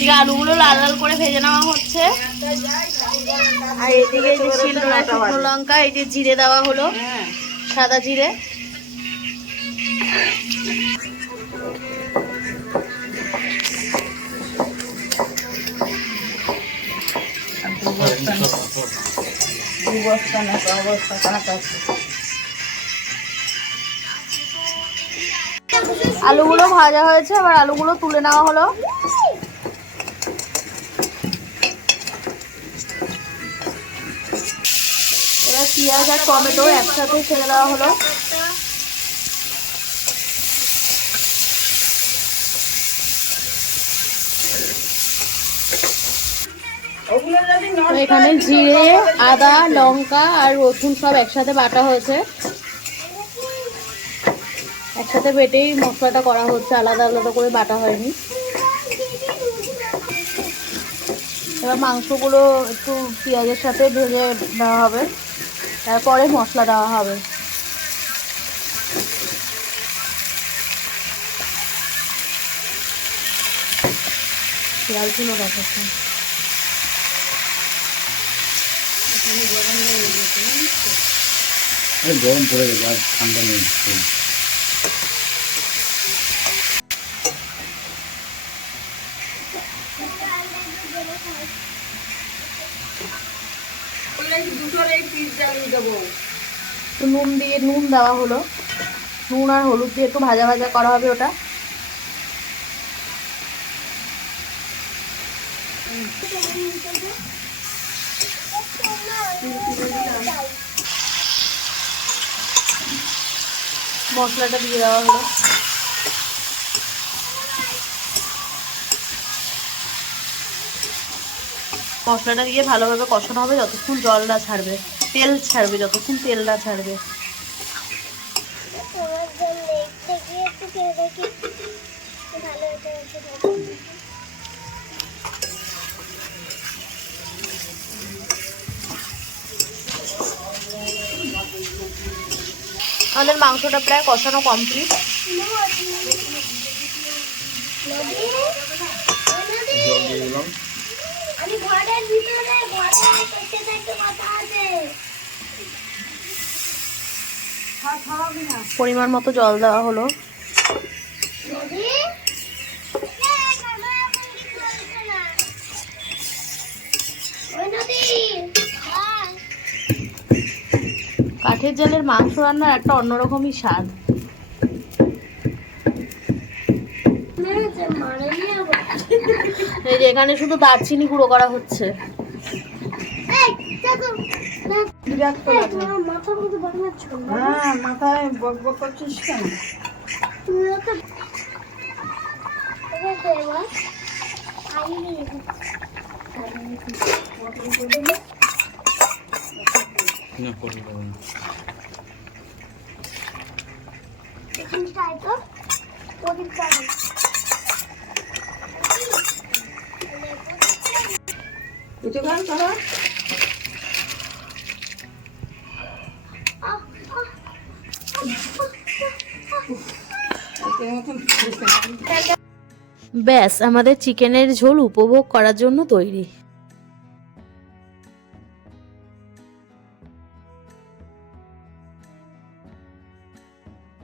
এদিকে আলুগুলো লাল লাল করে ভেজে নেওয়া হচ্ছে। আর এদিকে যে শুকনো লঙ্কা এই যে জিরে দেওয়া হলো সাদা জিরে। না কাঁচা আলুগুলো ভাজা হয়েছে এবার আলুগুলো তুলে নেওয়া হলো। পেঁয়াজ আর টমেটো একসাথে ছেড়ে দেওয়া হলো। এখানে জিরে, আদা, লঙ্কা আর রসুন সব একসাথে বাটা হয়েছে। একসাথে বেটেই মশলাটা করা হচ্ছে, আলাদা আলাদা করে বাটা হয়নি। এবার মাংসগুলো একটু পেঁয়াজের সাথে ভেজে দেওয়া হবে। তারপরে মশলা দেওয়া হবে। গরম পড়ে গেছে আর ঠান্ডা নেই। নুন দিয়ে নুন দেওয়া হলো। নুন আর হলুদ দিয়ে একটু ভাজা ভাজা করা হবে ওটা। মশলাটা দিয়ে দেওয়া হলো। মশলাটা দিয়ে ভালোভাবে কষানো হবে, যতক্ষণ জল না ছাড়বে, তেল ছাড়বে, যতক্ষণ তেল না ছাড়বে। আমাদের মাংসটা প্রায় কষানো কমপ্লিট পরিমাণ মতো জল দেওয়া হলো। কাঠের জালের মাংস রান্নার একটা অন্যরকমই স্বাদ। এই যে এখানে শুধু দারচিনি গুঁড়ো করা হচ্ছে। বিরক্ত লাগে মধ্যে বানাচ্ছ হ্যাঁ মাথায় বক বক করছিস কেন? না করে দেবো না। এখানটা তো? পরিষ্কার কিছু গান করা মতন ব্যাস আমাদের চিকেনের ঝোল উপভোগ করার জন্য তৈরি।